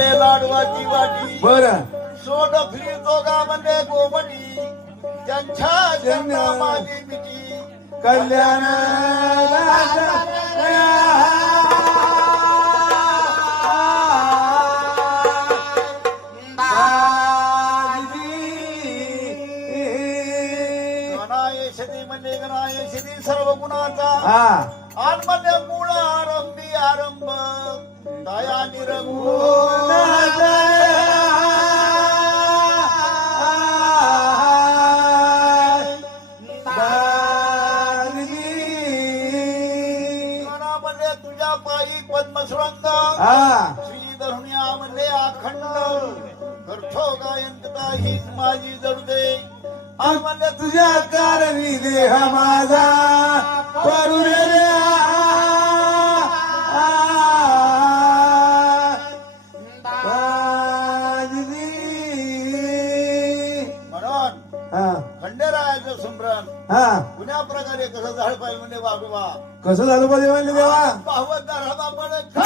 म्हणले लाडवाची वाटी बर सोड फिरतो गा म्हणले गोमटी त्यांच्या जन्म माझी मिठी कल्याण गणायशदी म्हणले गणायशदी सर्व गुणाचा हा आन म्हणले मूळ आरंभी आरंभ दया निरंगून तुझ्या पायी पद्मसुरंग श्री धरुण्या म्हणले अखंड करतो गायन हीच माझी जडते आणि म्हणले तुझ्या कारणी देह माझा करू रे म्हणून खंडेरायाचं सुमरण कुण्या प्रकारे कसं झाड पाहिजे म्हणजे वागोबा कसं झालं पाहिजे म्हणजे देवा पाहवत धर्मा पडत